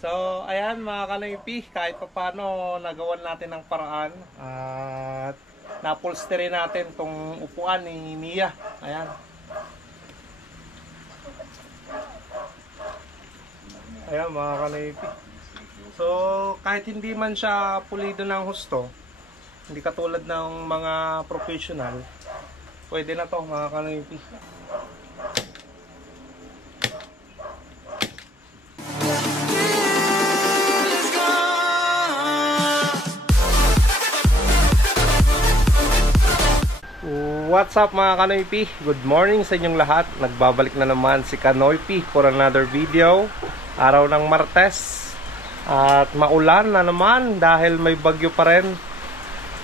So, ayan mga kanoypi, kahit pa paano nagawan natin ng paraan at napolsterin natin tong upuan ni Mia. Ayan. Ayan mga kanoypi. So, kahit hindi man siya pulido ng husto, hindi katulad ng mga professional, pwede na to mga kanoypi. What's up mga Kanoypi? Good morning sa inyong lahat. Nagbabalik na naman si Kanoypi for another video. Araw ng Martes. At maulan na naman dahil may bagyo pa rin.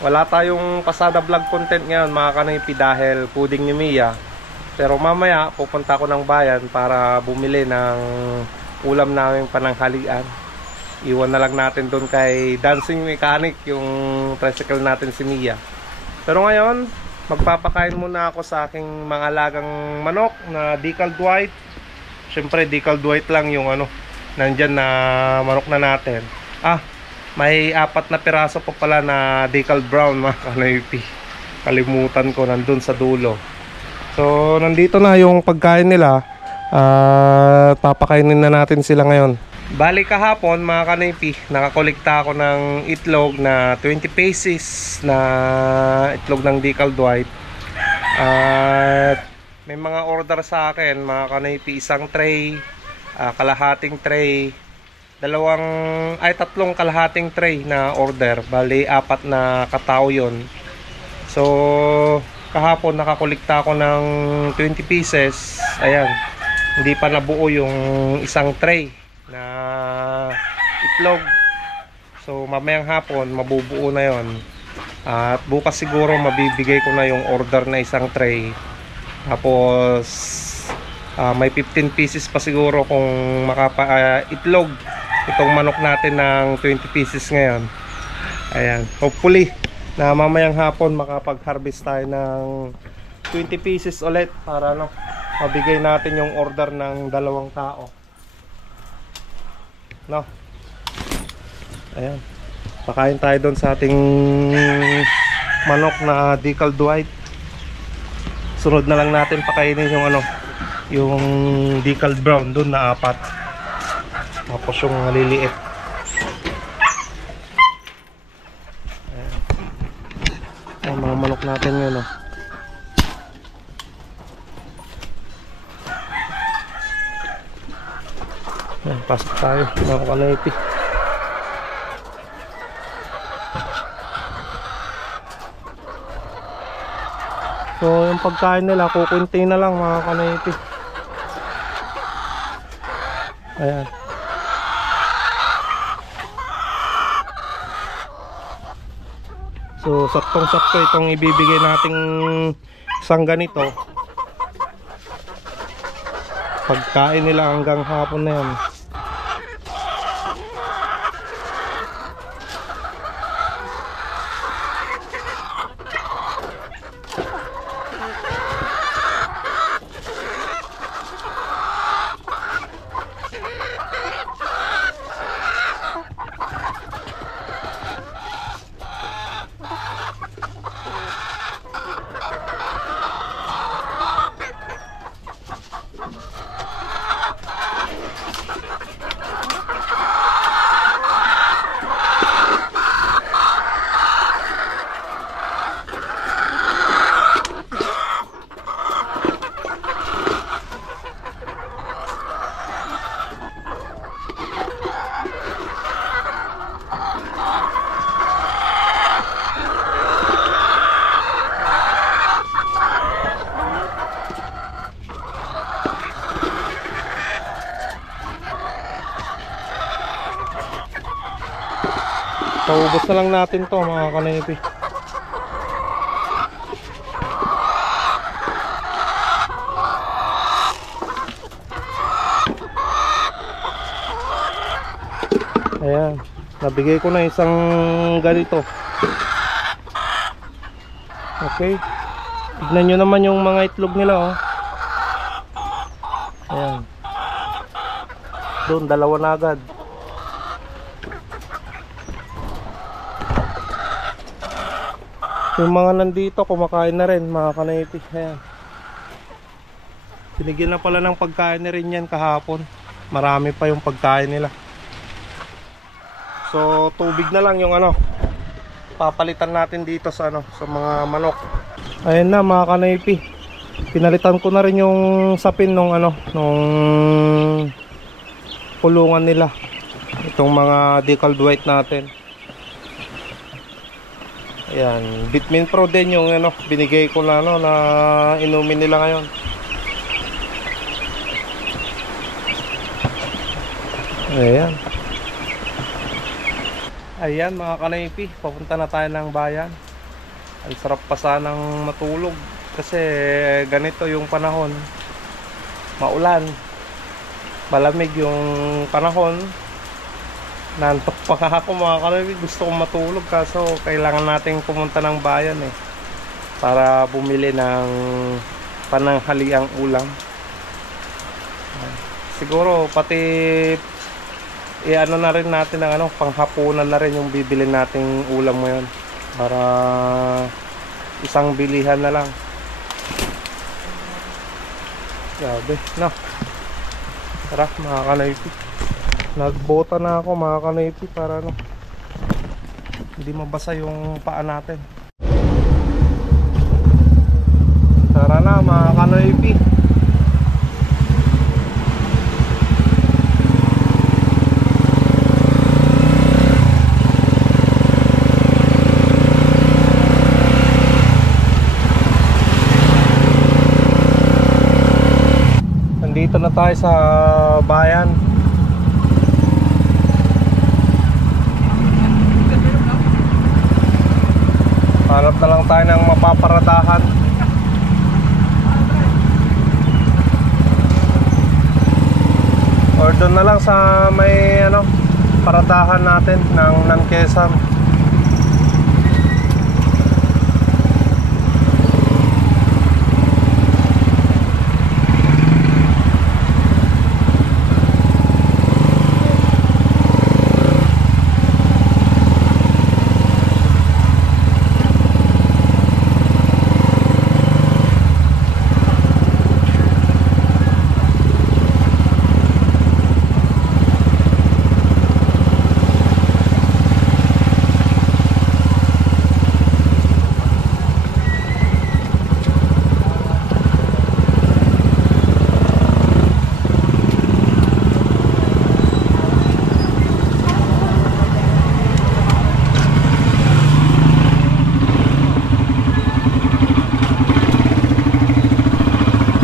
Wala tayong pasada vlog content ngayon mga Kanoypi dahil puding ni Mia. Pero mamaya pupunta ako ng bayan para bumili ng ulam naming pananghalian. Iwan na lang natin doon kay Dancing Mechanic yung tricycle natin si Mia. Pero ngayon magpapakain muna ako sa aking mga alagang manok na decaled white. Siyempre decaled white lang yung nandyan na manok na natin. May 4 na piraso pa pala na decaled brown mga Kanoypi. Kalimutan ko, nandun sa dulo. So nandito na yung pagkain nila. Papakainin na natin sila ngayon. Bali kahapon mga Kanoypi, nakakolekta ako ng itlog na 20 pieces na itlog ng decaled white. At may mga order sa akin mga Kanoypi, isang tray, kalahating tray, tatlong kalahating tray na order. Bali 4 na katao yon. So kahapon nakakolekta ako ng 20 pieces. Ayan, hindi pa nabuo yung isang tray na itlog. So mamayang hapon mabubuo na yon. At bukas siguro mabibigay ko na yung order na isang tray. Tapos may 15 pieces pa siguro kung itlog itong manok natin ng 20 pieces ngayon. Ayan, hopefully na mamayang hapon makapag-harvest tayo ng 20 pieces ulit para mabigay natin yung order ng 2 tao. No. Ayan. Pakain tayo doon sa ating manok na decaled white. Sunod na lang natin pakainin yung yung decaled brown doon na 4. Tapos yung maliliit. Ayan. Ang mga manok natin yun Ayan, pasok tayo mga Kanoypi. So yung pagkain nila kukunti na lang mga Kanoypi. Ayan. So saktong sakto itong ibibigay nating isang ganito. Pagkain nila hanggang hapon na yan. Paubos na lang natin to mga Kanoypi. Ayan, nabigay ko na isang ganito. Okay, tignan nyo naman yung mga itlog nila Ayan, doon 2 na agad. Yung mga nandito kumakain na rin mga kanoypi. Ayan. Binigyan na pala ng pagkain na rin yan kahapon. Marami pa yung pagkain nila. So tubig na lang yung ano papalitan natin dito sa ano sa mga manok. Ayun na mga kanoypi. Pinalitan ko na rin yung sapin nung ano nung kulungan nila. Itong mga decaled white natin. Ayan, Vitamin Pro din yung ano binigay ko na ano na inumin nila ngayon. Ayan. Ayan mga kanoypi, papunta na tayo ng bayan. Ang sarap pa sanang matulog kasi ganito yung panahon. Maulan. Malamig yung panahon. Nantok pa ako mga kanoypi, gusto kong matulog kaso kailangan nating pumunta ng bayan para bumili ng pananghaliang ulam. Siguro pati i-ano na rin natin ng ano, panghapunan na rin yung bibili nating ulam ngayon para isang bilihan na lang. Grabe, no. Tara mga kanoypi. Nagbota na ako mga kanoypi para ano, hindi mabasa yung paa natin. Tara na mga kanoypi. Dito na tayo sa bayan. Hanap na lang tayo ng mapaparadahan. Or doon na lang sa may ano, paradahan natin ng Nanquezan.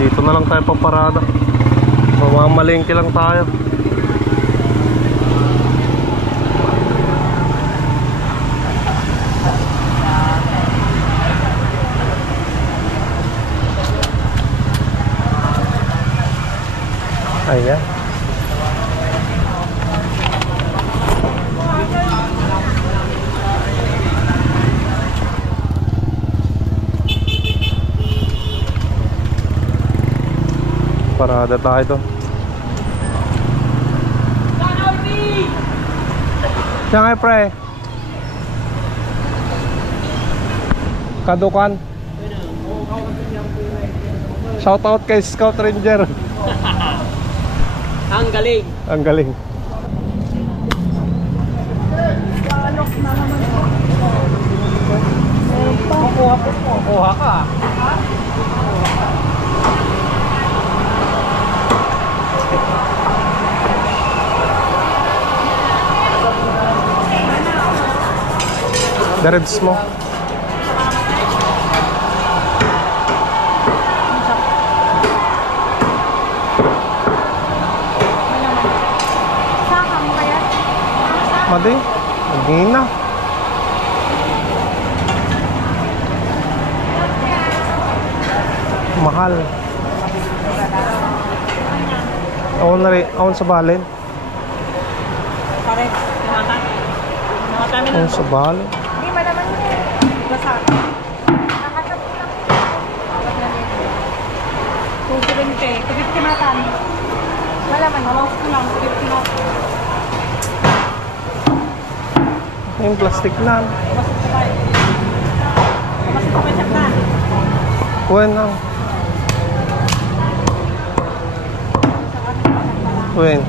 Dito na lang tayo paparada. Mamamalengke lang tayo. Ayan. Parada tayo to. Siya nga pre. Kadukan. Shout out kay Scout Ranger. Ang galing. Ang galing. Kuha ka. The ribs mo. Madi, naging na. Mahal. Awon sa balin. Pare, Awon sa balin. Hindi malaman niya. Basa. Nakasap ko lang. susulente. Kupit kinatan. Malaman mo. Malawas ko lang. Kupit kinatan. Yung plastic na. Basok ko tayo. Kuha lang. Kuha.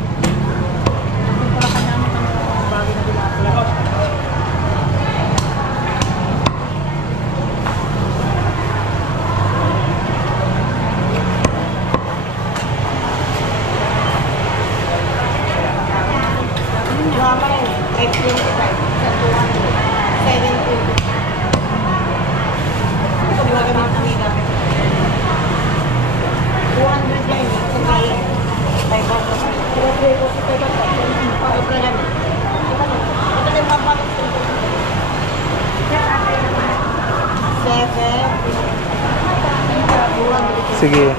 Sige.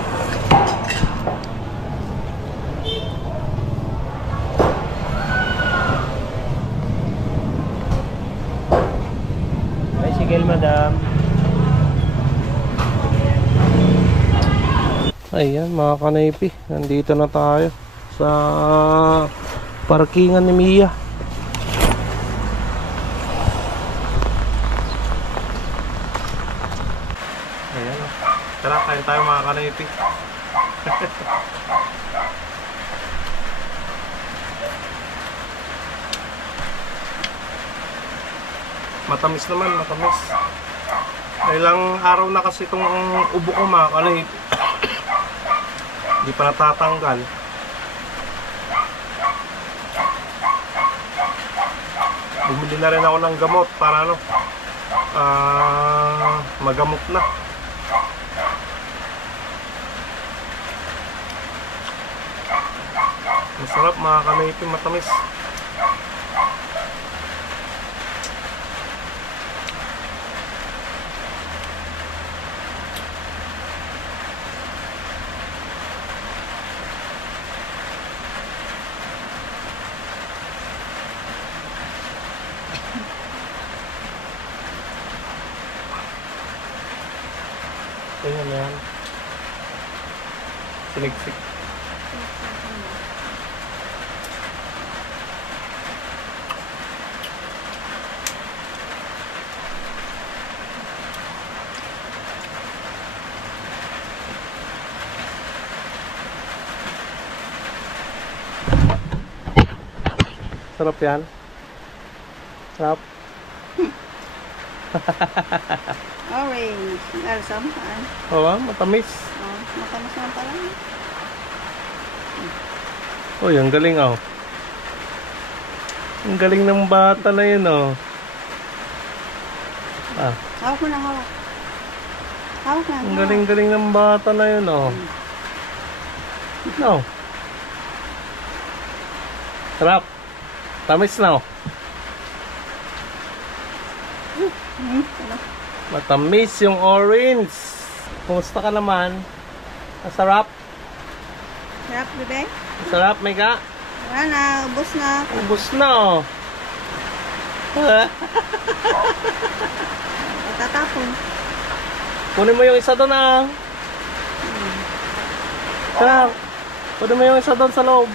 Bicycle, madam. Ayan mga kanaypi, nandito na tayo sa parkingan ni Mia. Ayan, tara kain tayo mga kanaypi. Matamis naman, matamis. Ilang araw na kasi itong ubo ko mga kanaypi. Hindi pa natatanggal. Bumili na rin ako ng gamot para ano, magamot na. Masarap mga kanaypi, matamis. Ayan na yan. Sinigsik. Sarap yan. Sarap. Orange. Alsampan. Oo, matamis. Oh, matamis naman pala. Uy, ang galing oh. Ang galing ng bata na yun oh. Ah, Hawak mo na, hawak. Hawak na. ang galing-galing ng bata na yun oh. No. Sarap. Tamis na oh. Matamis yung orange. Kumusta ka naman? Masarap? Sarap, bebe. Masarap, Mega? Wala na, ubos na. Ubus na oh. Tatapon. Kunin mo yung isa doon ah. Sarap. Kunin mo yung isa doon sa loob.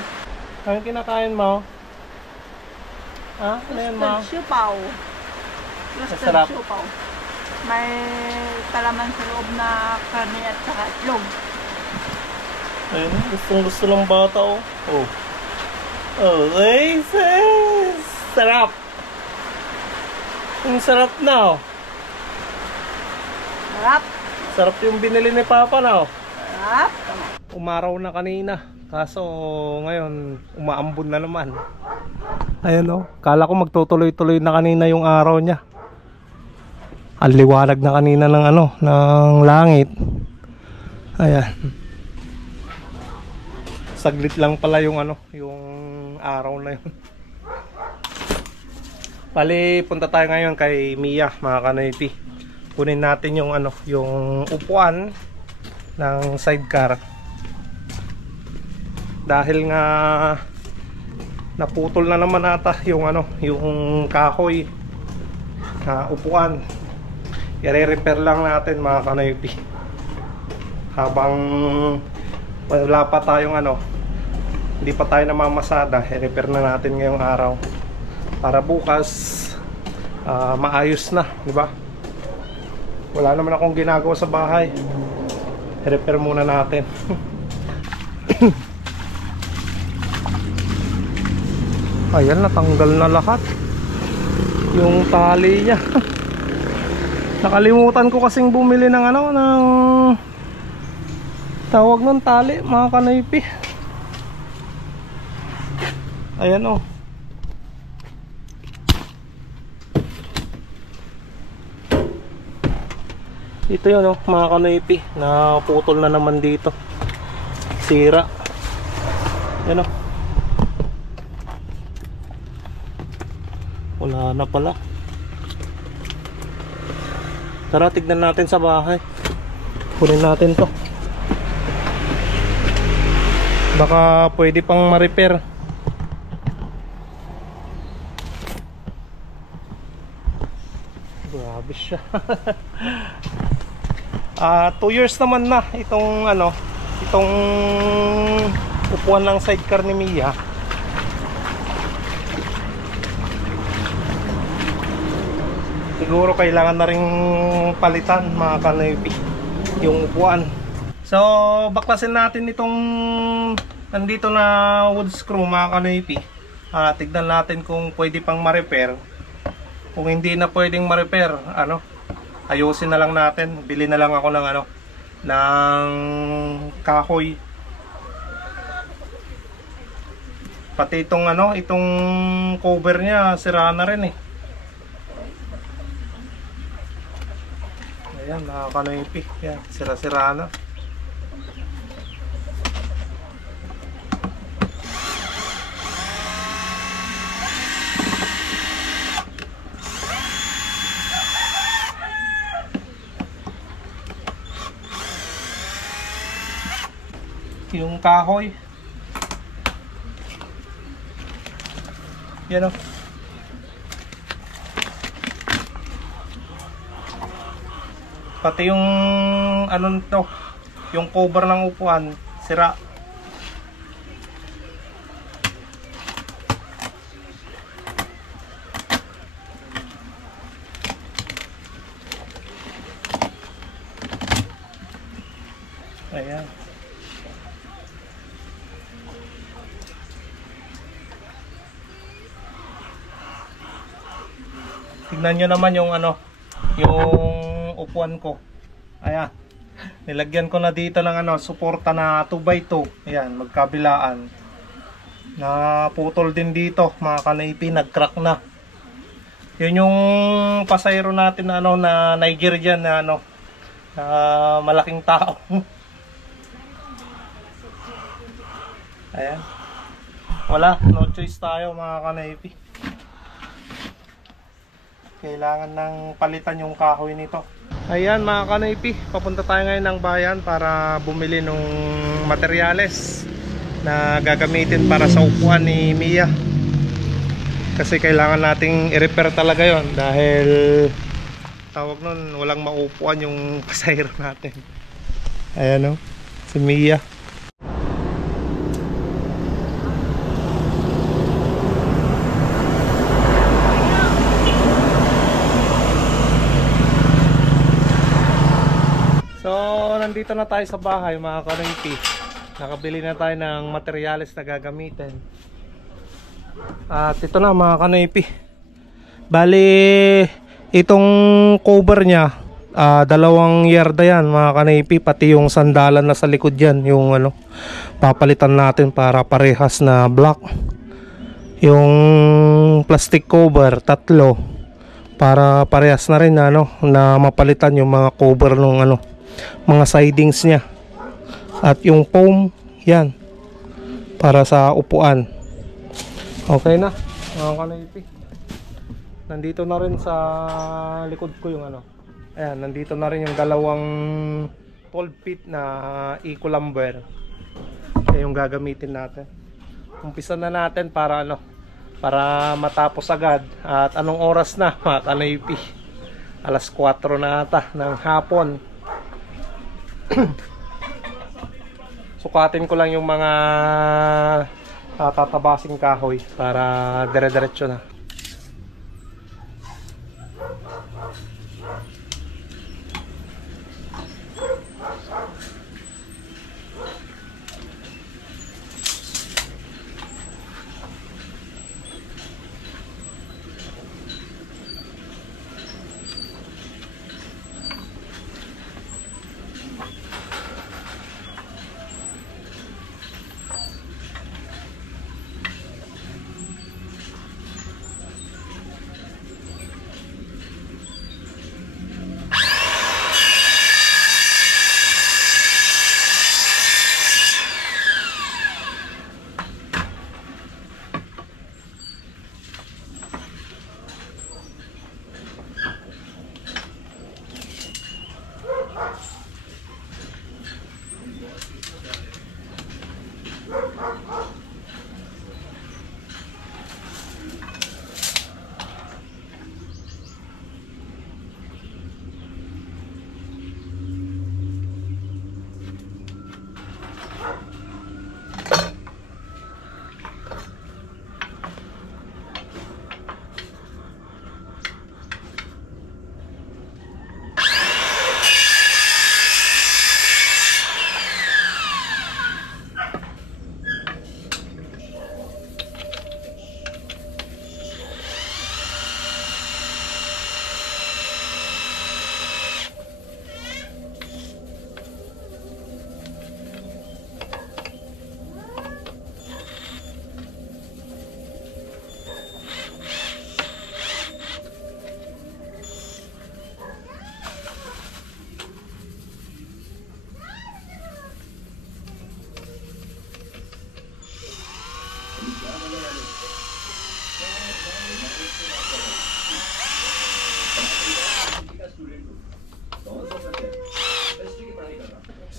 Anong kinakain mo? Ha? Ano yan mo? Siupaw. Masarap. Siupaw. May kalaman sa loob na karne at saka itlog. Ayun, gustong gusto ng bata oh. Oh. Oh, ay, sis. Sarap. Ang sarap na oh. Sarap. Sarap yung binili ni Papa na oh. Sarap. Umaraw na kanina. Kaso ngayon umaambon na naman. Ayan oh. Kala ko magtutuloy-tuloy na kanina yung araw niya. Ang liwanag na kanina ng ano, ng langit. Ayan. Saglit lang pala yung ano, yung araw na yun. Bali, punta tayo ngayon kay Mia, mga kanaypi. Kunin natin yung ano, yung upuan ng sidecar. Dahil nga naputol na naman ata yung ano, yung kahoy na upuan. I-repair lang natin mga kanaypi. Habang wala pa tayong ano, hindi pa tayo namamasada, i-repair na natin ngayong araw para bukas maayos na, di ba? Wala naman akong ginagawa sa bahay. repair muna natin. Ayan, natanggal na lahat yung tali niya. Nakalimutan ko kasing bumili ng ano, ng tawag ng tali, mga kanoypi. Ayan o. Ito yun o, mga kanoypi. Naputol na naman dito. Sira. Ayan o. Wala na pala. Tara, tignan natin sa bahay. Kunin natin to. Baka pwede pang ma-repair. Grabe siya. 2 years naman na itong ano, itong upuan ng sidecar ni Mia. Siguro kailangan na ring palitan, mga kanoypi, yung upuan. So baklasin natin itong nandito na wood screw, mga kanoypi. Tignan natin kung pwede pang ma-repair. Kung hindi na pwedeng ma-repair, ano, ayusin na lang natin. Bili na lang ako ng ano, ng kahoy. Pati itong ano, itong cover niya sira na rin eh. Ayan, mga kanoypi. Yan, sira-sira na. Yung kahoy. Yan o. Pati yung ano to, yung cover ng upuan sira. Ayan. Tignan nyo naman yung ano, yung upuan ko. Ayan, nilagyan ko na dito ng ano, suporta na 2x2. Ayan, magkabilaan. Naputol din dito, mga kanoypi, nag-crack na. Yun yung pasayro natin na ano, na Nigerian na ano, malaking tao. Ayan. Wala, no choice tayo, mga kanoypi. Kailangan ng palitan yung kahoy nito. Ayan, mga kanoypi, papunta tayo ngayon ng bayan para bumili ng materyales na gagamitin para sa upuan ni Mia. Kasi kailangan nating i-repair talaga yon dahil tawag nun, walang maupuan yung pasahero natin. Ayan o, si Mia. So, nandito na tayo sa bahay, mga kanoypi. Nakabili na tayo ng materyales na gagamitin. At ito na, mga kanoypi. Bali, itong cover niya, 2 yarda yan, mga kanoypi. Pati yung sandalan na sa likod yan, yung ano, papalitan natin para parehas na black. Yung plastic cover, 3, para parehas na rin na, ano, na mapalitan yung mga cover ng ano, mga sidings niya. At yung foam, yan, para sa upuan. Okay na, mga kanoypi. Nandito na rin sa likod ko yung ano, ayan, nandito na rin yung 2 12 feet na eco lumber. Yung gagamitin natin. Umpisa na natin para ano, para matapos agad. At anong oras na, mga kanoypi? Alas 4 na ata ng hapon. Sukatin ko lang yung mga tatabasing kahoy para dire-diretso na.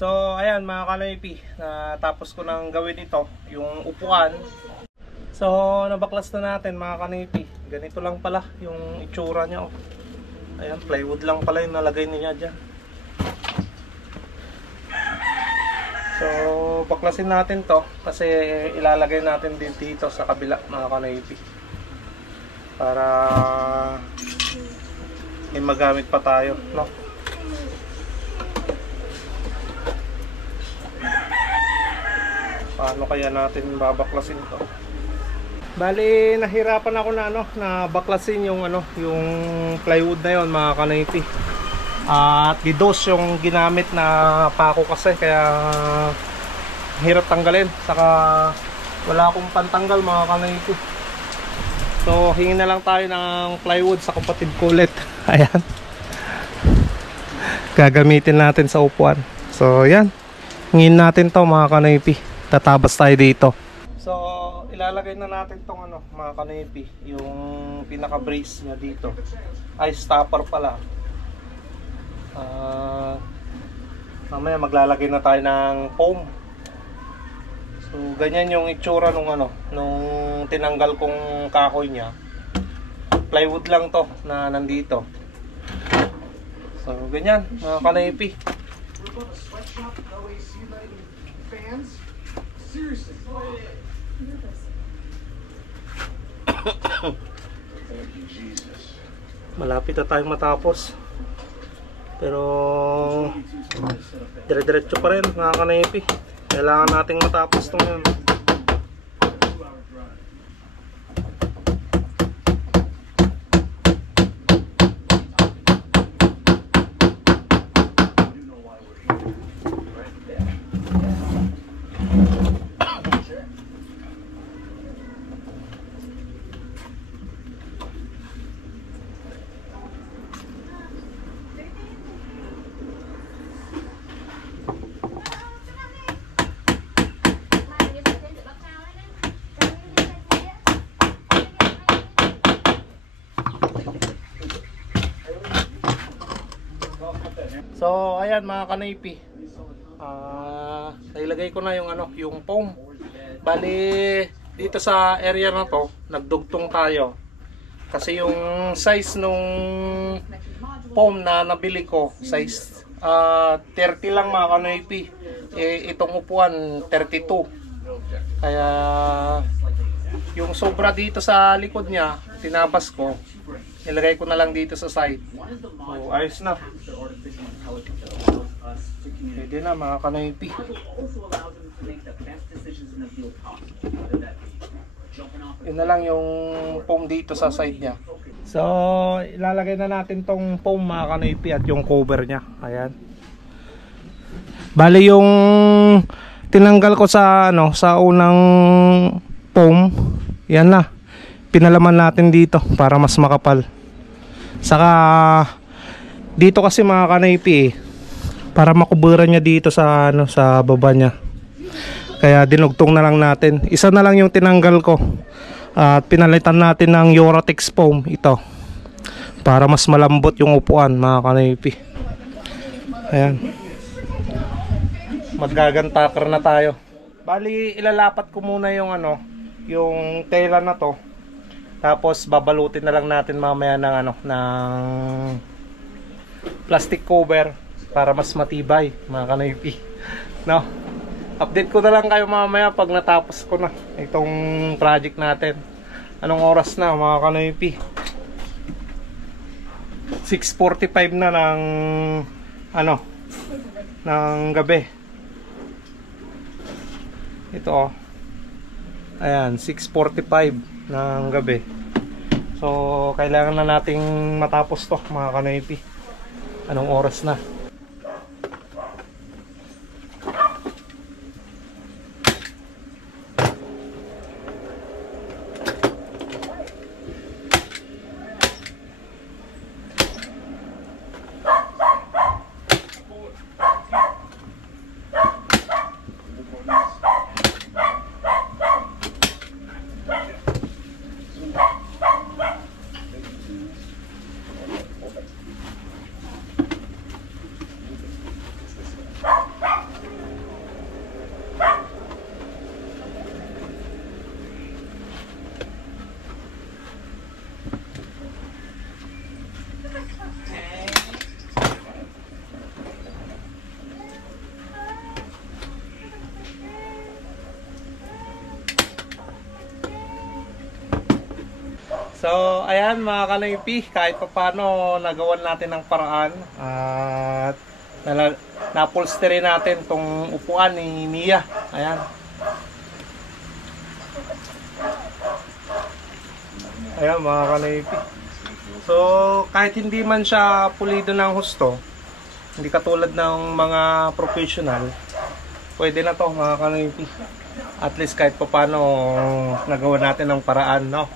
So ayan mga kanoypi, natapos ko nang gawin ito, yung upuan. So nabaklas na natin mga kanoypi. Ganito lang pala yung itsura niya. Oh. Ayan, plywood lang pala yung nalagay niya dyan. So baklasin natin to kasi ilalagay natin din dito sa kabila mga kanoypi. Para may magamit pa tayo, no? Paano kaya natin babaklasin to? Bali, nahirapan ako na baklasin yung yung plywood na yon mga kanoypi. At didos yung ginamit na pako kasi kaya hirap tanggalin. Saka wala akong pantanggal mga kanoypi. So, hingin na lang tayo ng plywood sa kapatid ko ulit. Ayan. Gagamitin natin sa upuan. So, yan. Hingin natin to mga kanoypi. Tatabas tayo dito. So, ilalagay na natin tong mga kanoypi, yung pinaka brace niya dito. Ay, stopper pala. Mamaya maglalagay na tayo ng foam. So, ganyan yung itsura nung nung tinanggal kong kahoy niya. Plywood lang to na nandito. So, ganyan mga kanoypi. Malapit na tayong matapos. Pero dire-diretso pa rin mga kanoypi. Kailangan nating matapos ito ngayon. So ayan mga kanoypi, nailagay ko na yung foam. Bali dito sa area na to nagdugtong tayo kasi yung size nung foam na nabili ko size 30 lang mga kanoypi. Itong upuan 32, kaya yung sobra dito sa likod niya tinabas ko, nilagay ko na lang dito sa side. So ayos na. Pwede na mga kanoypi. Yun na lang yung foam dito sa side niya. So ilalagay na natin tong foam mga kanoypi at yung cover niya. Ayan. Bali yung tinanggal ko sa sa unang foam, yan na. Pinalaman natin dito para mas makapal. Saka dito kasi mga kanoypi para makuburan niya dito sa sa baba niya. Kaya dinugtong na lang natin. Isa na lang yung tinanggal ko. At pinalitan natin ng Eurotex foam ito. Para mas malambot yung upuan mga kanoypi. Ayan. Maggagantaker na tayo. Bali ilalapat ko muna yung yung tela na to. Tapos babalutin na lang natin mamaya ng ng plastic cover para mas matibay mga kanoypi. No? Update ko na lang kayo mamaya pag natapos ko na itong project natin. Anong oras na mga kanoypi? 6:45 na ng ng gabi. Ito ayan, 6:45 ng gabi. So kailangan na nating matapos to mga kanoypi. Anong oras na? So, ayan mga kanoypi, kahit pa paano nagawan natin ng paraan at napolsterin natin tong upuan ni Mia. Ayan. Ayan mga kanoypi. So, kahit hindi man siya pulido ng husto, hindi katulad ng mga professional, pwede na to mga kanoypi. At least kahit pa paano nagawa natin ng paraan, no?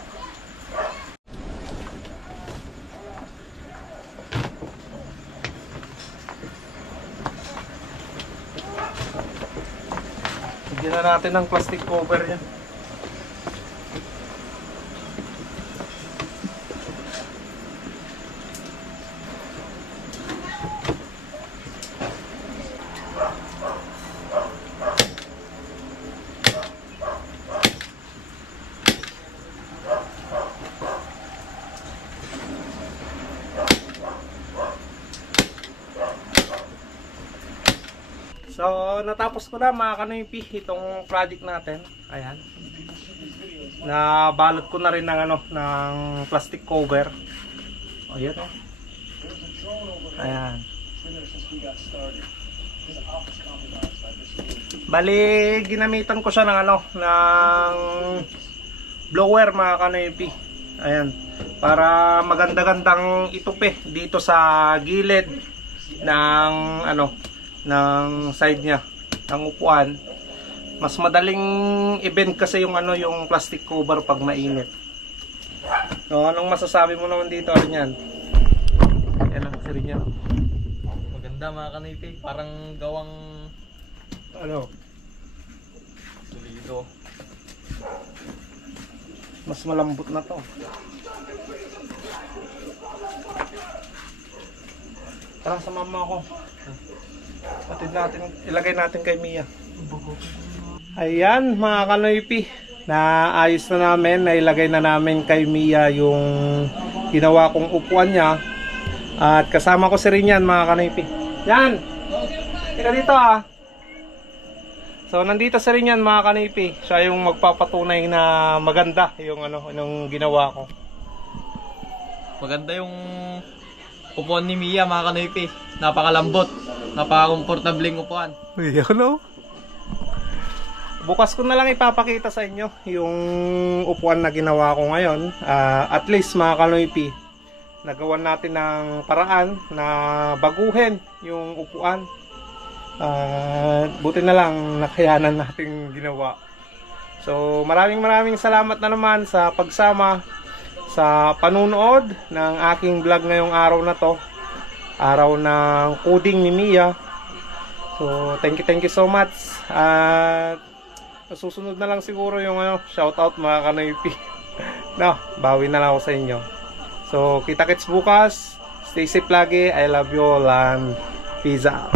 Bigyan na natin ng plastic cover yan. So, natapos ko na mga kanoypi itong project natin. Ayan. Nabalot ko na rin ng ng plastic cover. Ayan oh. Ayan. Bali, ginamitan ko siya ng ng blower mga kanoypi. Ayan. Para maganda-gandang itupi dito sa gilid ng ng side niya, ang upuan. Mas madaling i-bend kasi yung yung plastic cover pag mainit. So, anong masasabi mo naman dito rin yan? Yan ang siri niya. Maganda mga kanoypi, parang gawang solido. Mas malambot na to. Tara, sa mama ko. Patid natin, ilagay natin kay Mia. Ayan mga kanoypi, naayos na namin, nailagay na namin kay Mia yung ginawa kong upuan niya. At kasama ko si Rinyan mga kanoypi. Yan! Tika dito ah. So nandito si Rinyan mga kanoypi. Siya yung magpapatunay na maganda yung yung ginawa ko. Maganda yung upuan ni Mia mga kanoypi. Napakalambot, napaka-komportabling upuan. Ayan. Bukas ko na lang ipapakita sa inyo yung upuan na ginawa ko ngayon. At least mga kanoypi, nagawan natin ng paraan na baguhin yung upuan. Buti na lang nakayanan natin ginawa. So maraming salamat na naman sa pagsama sa panunood ng aking vlog ngayong araw na to. Araw ng coding ni Mia. So thank you so much. At susunod na lang siguro yung shout out mga kanoypi. No, bawi na lang ako sa inyo. So kita-kits bukas. Stay safe lagi. I love you all and peace out.